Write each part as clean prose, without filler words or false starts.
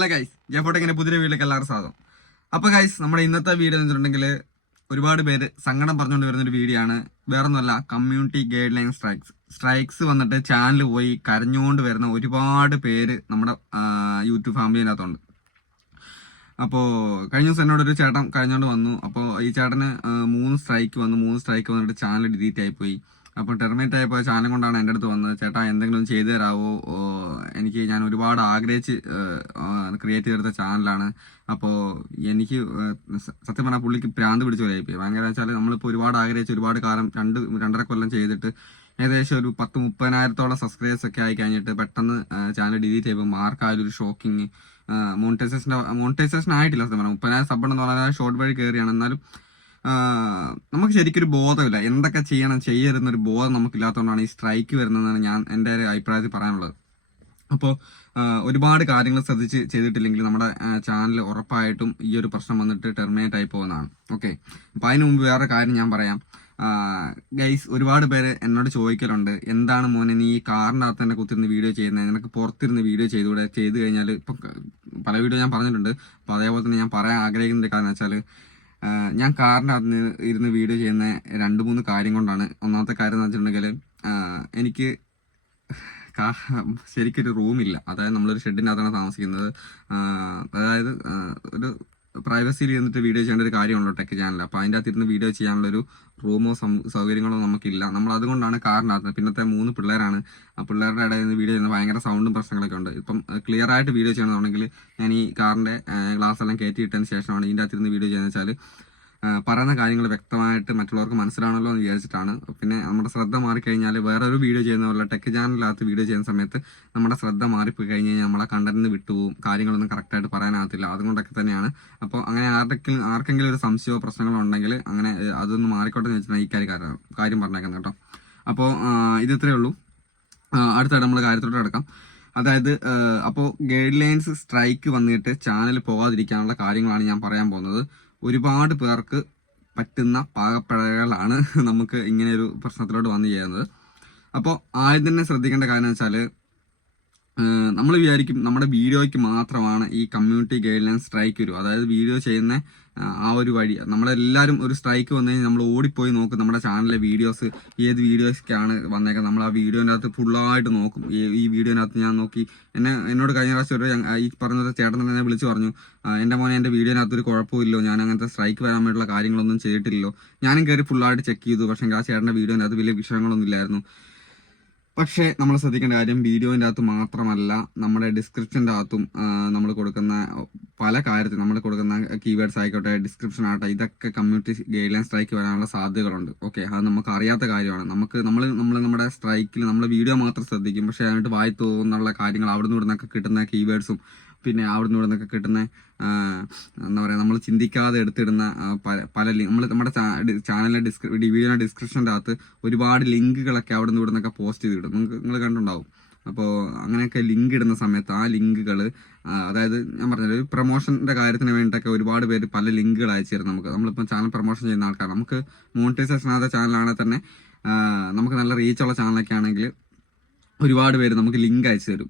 അല്ല ഗൈസ്, ജെഫോട്ടെക്കിന്റെ പുതിയ വീട്ടിലേക്ക് എല്ലാവരും സ്വാഗതം. അപ്പൊ ഗൈസ്, നമ്മുടെ ഇന്നത്തെ വീഡിയോ എന്ന് വെച്ചിട്ടുണ്ടെങ്കിൽ ഒരുപാട് പേര് സങ്കടം പറഞ്ഞുകൊണ്ട് വരുന്നൊരു വീഡിയോ ആണ്. വേറൊന്നുമല്ല, കമ്മ്യൂണിറ്റി ഗൈഡ് ലൈൻ സ്ട്രൈക്സ് വന്നിട്ട് ചാനൽ പോയി കരഞ്ഞുകൊണ്ട് വരുന്ന ഒരുപാട് പേര് നമ്മുടെ യൂട്യൂബ് ഫാമിലിനകത്തുണ്ട്. അപ്പോൾ കഴിഞ്ഞ ദിവസം എന്നോടൊരു ചേട്ടൻ കഴിഞ്ഞുകൊണ്ട് വന്നു. അപ്പോൾ ഈ ചേട്ടന് 3 സ്ട്രൈക്ക് വന്നിട്ട് ചാനൽ ഡിലീറ്റ് ആയിപ്പോയി. അപ്പോൾ ടെർമിനേറ്റ് ആയപ്പോൾ ചാനൽ കൊണ്ടാണ് എൻ്റെ അടുത്ത് വന്നത്, ചേട്ടാ എന്തെങ്കിലും ചെയ്തു തരാമോ, ഞാൻ ഒരുപാട് ആഗ്രഹിച്ച് ക്രിയേറ്റ് ചെയ്തെടുത്ത ചാനലാണ്. അപ്പോൾ എനിക്ക് സത്യം പറഞ്ഞാൽ പുള്ളിക്ക് പ്രാന്ത് പിടിച്ച പോലെ ആയിപ്പോയി. ഭയങ്കര വെച്ചാൽ നമ്മളിപ്പോൾ ഒരുപാട് ആഗ്രഹിച്ച് ഒരുപാട് കാലം 2-2.5 കൊല്ലം ചെയ്തിട്ട് ഏകദേശം ഒരു 10-30,000-ഓളം സബ്സ്ക്രൈബേഴ്സ് ഒക്കെ ആയി കഴിഞ്ഞിട്ട് പെട്ടെന്ന് ചാനൽ ഡിലീറ്റ് ചെയ്യുമ്പോൾ മാർക്കായാലും ഒരു ഷോക്കിങ്. മോണിറ്റൈസേഷൻ ആയിട്ടില്ല സത്യം പറഞ്ഞാൽ. 30,000 സബ് എന്ന് പറഞ്ഞാൽ ഷോർട്ട് വഴി കയറിയാണ്. എന്നാലും നമുക്ക് ശരിക്കൊരു ബോധമില്ല, എന്തൊക്കെ ചെയ്യരുന്നൊരു ബോധം നമുക്കില്ലാത്തതുകൊണ്ടാണ് ഈ സ്ട്രൈക്ക് വരുന്നതെന്നാണ് എൻ്റെ ഒരു അഭിപ്രായത്തിൽ പറയാനുള്ളത്. അപ്പോൾ ഒരുപാട് കാര്യങ്ങൾ ശ്രദ്ധിച്ച് ചെയ്തിട്ടില്ലെങ്കിൽ നമ്മുടെ ചാനൽ ഉറപ്പായിട്ടും ഈ ഒരു പ്രശ്നം വന്നിട്ട് ടെർമിനേറ്റ് ആയി പോകുന്നതാണ്. ഓക്കെ, അപ്പം അതിന് മുമ്പ് വേറെ കാര്യം ഞാൻ പറയാം. ഗൈസ്, ഒരുപാട് പേര് എന്നോട് ചോദിക്കലുണ്ട്, എന്താണ് മോനെ നീ ഈ കാറിൻ്റെ അകത്ത് തന്നെ കുത്തിരുന്ന് വീഡിയോ ചെയ്യുന്നത്, നിനക്ക് പുറത്തിരുന്ന് വീഡിയോ ചെയ്ത് കഴിഞ്ഞാൽ ഇപ്പം പല വീഡിയോ ഞാൻ പറഞ്ഞിട്ടുണ്ട്. അപ്പോൾ അതേപോലെ തന്നെ ഞാൻ പറയാൻ ആഗ്രഹിക്കുന്ന ഒരു കാര്യം വെച്ചാൽ, ഞാൻ കാറിൻ്റെ അകത്ത് ഇരുന്ന് വീഡിയോ ചെയ്യുന്ന 2-3 കാര്യം കൊണ്ടാണ്. ഒന്നാമത്തെ കാര്യം എന്ന് വെച്ചിട്ടുണ്ടെങ്കിൽ, എനിക്ക് ശരിക്കൊരു റൂമില്ല. അതായത് നമ്മളൊരു ഷെഡിൻ്റെ അകത്താണ് താമസിക്കുന്നത്. അതായത് ഒരു പ്രൈവസിയിൽ ഇരുന്നിട്ട് വീഡിയോ ചെയ്യേണ്ട ഒരു കാര്യമുള്ളൂ ടെക് ചാനൽ. അപ്പോൾ അതിൻ്റെ അകത്ത് ഇരുന്ന് വീഡിയോ ചെയ്യാനുള്ളൊരു റൂമോ സൗകര്യങ്ങളോ നമുക്കില്ല. നമ്മൾ അതുകൊണ്ടാണ് കാറിനകത്ത്. പിന്നത്തെ 3 പിള്ളേരാണ്. ആ പിള്ളേരുടെ ഇടയിൽ നിന്ന് വീഡിയോ ചെയ്യുന്ന ഭയങ്കര സൗണ്ടും പ്രശ്നങ്ങളൊക്കെ ഉണ്ട്. ഇപ്പം ക്ലിയർ ആയിട്ട് വീഡിയോ ചെയ്യണമെന്നുണ്ടെങ്കിൽ ഞാൻ ഈ കാറിൻ്റെ ഗ്ലാസ് എല്ലാം കയറ്റിയിട്ടതിന് ശേഷമാണ് ഇതിൻ്റെ അകത്ത് ഇരുന്ന് വീഡിയോ ചെയ്യുന്നത് വെച്ചാൽ പറയുന്ന കാര്യങ്ങൾ വ്യക്തമായിട്ട് മറ്റുള്ളവർക്ക് മനസ്സിലാണല്ലോ എന്ന് വിചാരിച്ചിട്ടാണ്. പിന്നെ നമ്മുടെ ശ്രദ്ധ മാറിക്കഴിഞ്ഞാൽ വേറൊരു വീഡിയോ ചെയ്യുന്ന പോലെ ടെക് ചാനലിനകത്ത് വീഡിയോ ചെയ്യുന്ന സമയത്ത് നമ്മുടെ ശ്രദ്ധ മാറിപ്പോയി കഴിഞ്ഞ് കഴിഞ്ഞാൽ നമ്മളെ കണ്ടന്റിൽ നിന്ന് വിട്ടുപോകും, കാര്യങ്ങളൊന്നും കറക്റ്റായിട്ട് പറയാനാകത്തില്ല. അതുകൊണ്ടൊക്കെ തന്നെയാണ്. അപ്പോൾ അങ്ങനെ ആർക്കെങ്കിലും ഒരു സംശയമോ പ്രശ്നങ്ങളോ ഉണ്ടെങ്കിൽ അങ്ങനെ അതൊന്ന് മാറിക്കോട്ടെ എന്ന് വെച്ചിട്ടാണ് ഈ കാര്യം പറഞ്ഞേക്കുന്നത് കേട്ടോ. അപ്പോൾ ഇത് ഇത്രയേ ഉള്ളൂ. അടുത്തായിട്ട് നമ്മൾ കാര്യത്തോട്ട് കിടക്കാം. അതായത് അപ്പോൾ ഗൈഡ് ലൈൻസ് സ്ട്രൈക്ക് വന്നിട്ട് ചാനൽ പോകാതിരിക്കാനുള്ള കാര്യങ്ങളാണ് ഞാൻ പറയാൻ പോകുന്നത്. ഒരുപാട് പേർക്ക് പറ്റുന്ന പാകപ്പിഴകളാണ് നമുക്ക് ഇങ്ങനെ ഒരു പ്രശ്നത്തിലോട്ട് വന്നു ചെയ്യുന്നത്. അപ്പോൾ ആദ്യം തന്നെ ശ്രദ്ധിക്കേണ്ട കാര്യം വെച്ചാൽ, നമ്മൾ വിചാരിക്കും നമ്മുടെ വീഡിയോയ്ക്ക് മാത്രമാണ് ഈ കമ്മ്യൂണിറ്റി ഗൈഡ് ലൈൻ സ്ട്രൈക്ക് വരും. അതായത് വീഡിയോ ചെയ്യുന്ന ആ ഒരു വഴി നമ്മളെല്ലാവരും ഒരു സ്ട്രൈക്ക് വന്നു കഴിഞ്ഞാൽ നമ്മൾ ഓടിപ്പോയി നോക്കും നമ്മുടെ ചാനലിലെ വീഡിയോസ് ഏത് വീഡിയോസൊക്കെയാണ് വന്നേക്കുന്നത്. നമ്മൾ ആ വീഡിയോൻ്റെ അകത്ത് ഫുള്ളായിട്ട് നോക്കും. ഈ വീഡിയോനകത്ത് ഞാൻ നോക്കി, എന്നോട് കഴിഞ്ഞ പ്രാവശ്യം ഈ പറഞ്ഞത് ചേട്ടൻ തന്നെ വിളിച്ചു പറഞ്ഞു, എൻ്റെ മോനെ എൻ്റെ വീഡിയോനകത്തൊരു കുഴപ്പമില്ലോ, ഞാൻ അങ്ങനത്തെ സ്ട്രൈക്ക് വരാൻ വേണ്ടിയുള്ള കാര്യങ്ങളൊന്നും ചെയ്തിട്ടില്ലല്ലോ. ഞാനും കയറി ഫുള്ളായിട്ട് ചെക്ക് ചെയ്തു, പക്ഷേ ആ ചേട്ടൻ്റെ വീഡിയോനകത്ത് വലിയ വിഷയങ്ങളൊന്നും ഇല്ലായിരുന്നു. പക്ഷേ നമ്മൾ ശ്രദ്ധിക്കേണ്ട കാര്യം, വീഡിയോൻ്റെ അകത്ത് മാത്രമല്ല നമ്മുടെ ഡിസ്ക്രിപ്ഷൻ്റെ അകത്തും നമ്മൾ കൊടുക്കുന്ന പല കാര്യത്തിൽ നമ്മൾ കൊടുക്കുന്ന കീവേഡ്സ് ആയിക്കോട്ടെ, ഡിസ്ക്രിപ്ഷൻ ആകട്ടെ, ഇതൊക്കെ കമ്മ്യൂണിറ്റി ഗൈഡ് ലൈൻ സ്ട്രൈക്ക് വരാനുള്ള സാധ്യതകളുണ്ട്. ഓക്കെ, അത് നമുക്ക് അറിയാത്ത കാര്യമാണ്. നമ്മൾ നമ്മുടെ സ്ട്രൈക്കിൽ നമ്മൾ വീഡിയോ മാത്രം ശ്രദ്ധിക്കും, പക്ഷേ അതിനായിട്ട് വായി തോന്നുള്ള കാര്യങ്ങൾ അവിടുന്ന് ഇവിടുന്നൊക്കെ കിട്ടുന്ന കീവേഡ്സും പിന്നെ അവിടുന്ന് ഇവിടുന്നൊക്കെ കിട്ടുന്ന എന്താ പറയുക, നമ്മൾ ചിന്തിക്കാതെ എടുത്തിടുന്ന പല നമ്മുടെ ചാനലിലെ വീഡിയോയുടെ ഡിസ്ക്രിപ്ഷൻ്റെ അകത്ത് ഒരുപാട് ലിങ്കുകളൊക്കെ അവിടുന്ന് ഇവിടുന്നൊക്കെ പോസ്റ്റ് ചെയ്തിടും. നിങ്ങൾ കണ്ടിട്ടുണ്ടാവും. അപ്പോൾ അങ്ങനെയൊക്കെ ലിങ്ക് ഇടുന്ന സമയത്ത് ആ ലിങ്കുകൾ, അതായത് ഞാൻ പറഞ്ഞത് ഒരു പ്രൊമോഷൻ്റെ കാര്യത്തിന് വേണ്ടിയിട്ടൊക്കെ ഒരുപാട് പേര് പല ലിങ്കുകൾ അയച്ചു തരും നമുക്ക്. നമ്മളിപ്പോൾ ചാനൽ പ്രൊമോഷൻ ചെയ്യുന്ന ആൾക്കാർ, നമുക്ക് മോണിറ്റൈസേഷൻ ആകാത്ത ചാനലാണെങ്കിൽ തന്നെ നമുക്ക് നല്ല റീച്ചുള്ള ചാനലൊക്കെ ആണെങ്കിൽ ഒരുപാട് പേര് നമുക്ക് ലിങ്ക് അയച്ചു തരും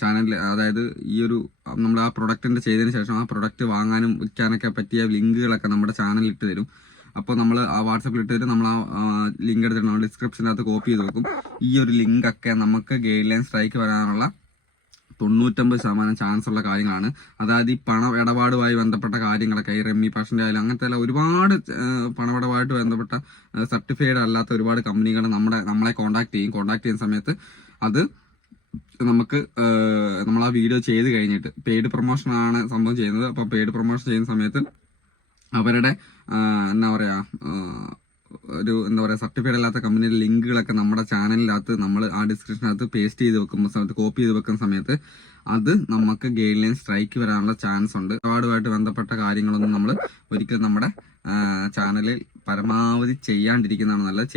ചാനലിൽ. അതായത് ഈ ഒരു നമ്മൾ ആ പ്രൊഡക്റ്റിൻ്റെ ചെയ്തതിന് ശേഷം ആ പ്രൊഡക്റ്റ് വാങ്ങാനും വിൽക്കാനൊക്കെ പറ്റിയ ലിങ്കുകളൊക്കെ നമ്മുടെ ചാനലിൽ ഇട്ട് തരും. അപ്പോൾ നമ്മൾ ആ വാട്സപ്പിൽ ഇട്ട് തരും. നമ്മൾ ആ ലിങ്ക് എടുത്തിട്ട് നമ്മൾ ഡിസ്ക്രിപ്ഷനകത്ത് കോപ്പി ചെയ്ത് വെക്കും. ഈ ഒരു ലിങ്കൊക്കെ നമുക്ക് ഗൈഡ് ലൈൻ സ്ട്രൈക്ക് വരാനുള്ള 99% ചാൻസ് ഉള്ള കാര്യങ്ങളാണ്. അതായത് ഈ ഇടപാടുമായി ബന്ധപ്പെട്ട കാര്യങ്ങളൊക്കെ, ഈ റെമ്മി പാഷൻ്റെ ആയാലും അങ്ങനത്തെ എല്ലാം ഒരുപാട് പണമിടപാടുമായിട്ട് ബന്ധപ്പെട്ട സർട്ടിഫൈഡ് അല്ലാത്ത ഒരുപാട് കമ്പനികൾ നമ്മളെ കോൺടാക്ട് ചെയ്യുന്ന സമയത്ത് അത് നമുക്ക് നമ്മൾ ആ വീഡിയോ ചെയ്ത് കഴിഞ്ഞിട്ട് പെയ്ഡ് പ്രൊമോഷനാണ് സംഭവം ചെയ്യുന്നത്. അപ്പോൾ പെയ്ഡ് പ്രൊമോഷൻ ചെയ്യുന്ന സമയത്ത് അവരുടെ സർട്ടിഫൈഡ് അല്ലാത്ത കമ്പനിയുടെ ലിങ്കുകളൊക്കെ നമ്മുടെ ചാനലിനകത്ത് നമ്മൾ ആ ഡിസ്ക്രിപ്ഷനകത്ത് പേസ്റ്റ് ചെയ്ത് വെക്കുന്ന സമയത്ത്, കോപ്പി ചെയ്ത് വെക്കുന്ന സമയത്ത് അത് നമുക്ക് ഗൈഡ് ലൈൻ സ്ട്രൈക്ക് വരാനുള്ള ചാൻസ് ഉണ്ട്. ഒരുപാടുമായിട്ട് ബന്ധപ്പെട്ട കാര്യങ്ങളൊന്നും നമ്മൾ ഒരിക്കലും നമ്മുടെ ചാനലിൽ പരമാവധി ചെയ്യാണ്ടിരിക്കുന്നതാണ് നല്ലത്.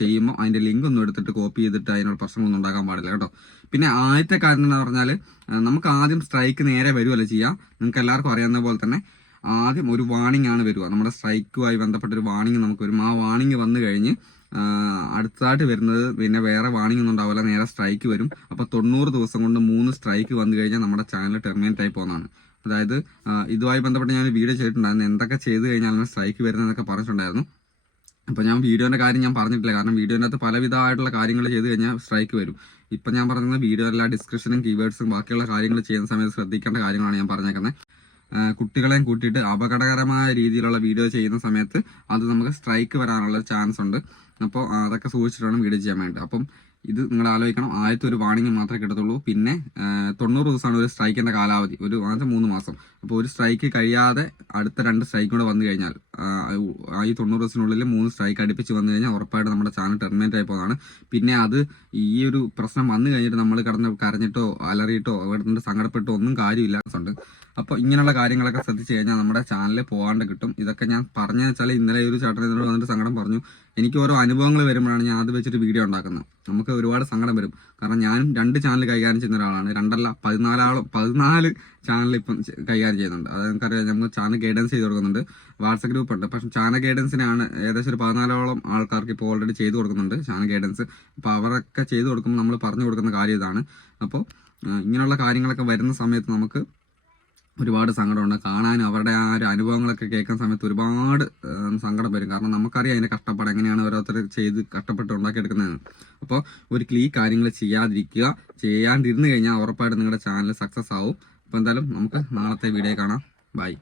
ചെയ്യുമ്പോൾ അതിൻ്റെ ലിങ്ക് ഒന്നും എടുത്തിട്ട് കോപ്പി ചെയ്തിട്ട് അതിനുള്ള പ്രശ്നമൊന്നും ഉണ്ടാക്കാൻ പാടില്ല കേട്ടോ. പിന്നെ ആദ്യത്തെ കാര്യം എന്ന് പറഞ്ഞാൽ, നമുക്ക് ആദ്യം സ്ട്രൈക്ക് നേരെ വരുമല്ലോ ചെയ്യാം. നിങ്ങൾക്ക് എല്ലാവർക്കും അറിയാവുന്ന പോലെ തന്നെ ആദ്യം ഒരു വാണിംഗ് ആണ് വരിക. നമ്മുടെ സ്ട്രൈക്കുമായി ബന്ധപ്പെട്ട ഒരു വാണിംഗ് നമുക്ക് വരും. ആ വാണിംഗ് വന്നു കഴിഞ്ഞ് അടുത്തതായിട്ട് വരുന്നത് പിന്നെ വേറെ വാണിംഗ് ഒന്നും ഉണ്ടാവില്ല, നേരെ സ്ട്രൈക്ക് വരും. അപ്പോൾ 90 ദിവസം കൊണ്ട് 3 സ്ട്രൈക്ക് വന്നു കഴിഞ്ഞാൽ നമ്മുടെ ചാനൽ ടെർമിനേറ്റ് ആയി പോകുന്നതാണ്. അതായത് ഇതുമായി ബന്ധപ്പെട്ട് ഞാൻ വീഡിയോ ചെയ്തിട്ടുണ്ടായിരുന്നു, എന്തൊക്കെ ചെയ്ത് കഴിഞ്ഞാലാണ് സ്ട്രൈക്ക് വരുന്നതെന്നൊക്കെ പറഞ്ഞിട്ടുണ്ടായിരുന്നു. അപ്പോൾ ഞാൻ വീഡിയോൻ്റെ കാര്യം ഞാൻ പറഞ്ഞിട്ടില്ല, കാരണം വീഡിയോനകത്ത് പലവിധമായിട്ടുള്ള കാര്യങ്ങൾ ചെയ്ത് കഴിഞ്ഞാൽ സ്ട്രൈക്ക് വരും. ഇപ്പം ഞാൻ പറയുന്നത് വീഡിയോ എല്ലാ ഡിസ്ക്രിപ്ഷനും കീവേഡ്സും ബാക്കിയുള്ള കാര്യങ്ങൾ ചെയ്യുന്ന സമയത്ത് ശ്രദ്ധിക്കേണ്ട കാര്യങ്ങളാണ് ഞാൻ പറഞ്ഞേക്കുന്നത്. കുട്ടികളെയും കൂട്ടിയിട്ട് അപകടകരമായ രീതിയിലുള്ള വീഡിയോ ചെയ്യുന്ന സമയത്ത് അത് നമുക്ക് സ്ട്രൈക്ക് വരാനുള്ള ചാൻസ് ഉണ്ട്. അപ്പോൾ അതൊക്കെ സൂക്ഷിച്ചിട്ട് വേണം വീഡിയോ ചെയ്യാൻ വേണ്ടി. അപ്പം ഇത് നിങ്ങൾ ആലോചിക്കണം, ആദ്യത്തെ ഒരു വാണിംഗ് മാത്രമേ കിട്ടത്തുള്ളൂ. പിന്നെ 90 ദിവസമാണ് ഒരു സ്ട്രൈക്കിന്റെ കാലാവധി, ആദ്യത്തെ 3 മാസം. അപ്പോൾ ഒരു സ്ട്രൈക്ക് കഴിയാതെ അടുത്ത 2 സ്ട്രൈക്ക് കൂടെ വന്നു കഴിഞ്ഞാൽ ഈ 90 ദിവസത്തിനുള്ളിൽ 3 സ്ട്രൈക്ക് അടുപ്പിച്ച് വന്നു കഴിഞ്ഞാൽ ഉറപ്പായിട്ട് നമ്മുടെ ചാനൽ ടെർമിനേറ്റ് ആയി പോകുന്നതാണ്. പിന്നെ അത് ഈ ഒരു പ്രശ്നം വന്നു കഴിഞ്ഞിട്ട് നമ്മൾ കരഞ്ഞിട്ടോ അലറിയിട്ടോ അവിടെ സങ്കടപ്പെട്ടോ ഒന്നും കാര്യമില്ല. അപ്പോൾ ഇങ്ങനെയുള്ള കാര്യങ്ങളൊക്കെ ശ്രദ്ധിച്ചു കഴിഞ്ഞാൽ നമ്മുടെ ചാനലിൽ പോകാണ്ട് കിട്ടും. ഇതൊക്കെ ഞാൻ പറഞ്ഞു വെച്ചാൽ ഇന്നലെ ഒരു ചേട്ടൻ ഇതിനോട് വന്നിട്ട് സങ്കടം പറഞ്ഞു. എനിക്ക് ഓരോ അനുഭവങ്ങൾ വരുമ്പോഴാണ് ഞാൻ അത് വെച്ചിട്ട് വീഡിയോ ഉണ്ടാക്കുന്നത്. നമുക്ക് ഒരുപാട് സങ്കടം വരും, കാരണം ഞാനും 2 ചാനൽ കൈകാര്യം ചെയ്യുന്ന ഒരാളാണ്. 2 അല്ല 14 ചാനൽ ഇപ്പം കൈകാര്യം ചെയ്യുന്നുണ്ട്. അത് നമുക്കറിയാം, നമുക്ക് ചാനൽ ഗൈഡൻസ് ചെയ്ത് കൊടുക്കുന്നുണ്ട്, വാട്സപ്പ് ഗ്രൂപ്പ് ഉണ്ട്. പക്ഷെ ചാനൽ ഗൈഡൻസിനാണ് ഏകദേശം ഒരു 14ഓളം ആൾക്കാർക്ക് ഇപ്പോൾ ഓൾറെഡി ചെയ്ത് കൊടുക്കുന്നുണ്ട് ചാനൽ ഗൈഡൻസ്. അപ്പോൾ അവരൊക്കെ ചെയ്ത് കൊടുക്കുമ്പോൾ നമ്മൾ പറഞ്ഞു കൊടുക്കുന്ന കാര്യം ഇതാണ്. അപ്പോൾ ഇങ്ങനെയുള്ള കാര്യങ്ങളൊക്കെ വരുന്ന സമയത്ത് നമുക്ക് ഒരുപാട് സങ്കടമുണ്ട്. കാണാനും അവരുടെ ആ ഒരു അനുഭവങ്ങളൊക്കെ കേൾക്കുന്ന സമയത്ത് ഒരുപാട് സങ്കടം വരും, കാരണം നമുക്കറിയാം അതിൻ്റെ കഷ്ടപ്പാട് എങ്ങനെയാണ് ഓരോരുത്തർ ചെയ്ത് കഷ്ടപ്പെട്ട് ഉണ്ടാക്കിയെടുക്കുന്നതെന്ന്. അപ്പോൾ ഒരിക്കലും ഈ കാര്യങ്ങൾ ചെയ്യാണ്ടിരുന്നു കഴിഞ്ഞാൽ ഉറപ്പായിട്ട് നിങ്ങളുടെ ചാനൽ സക്സസ് ആവും. അപ്പോൾ എന്തായാലും നമുക്ക് നാളത്തെ വീഡിയോ കാണാം. ബൈ.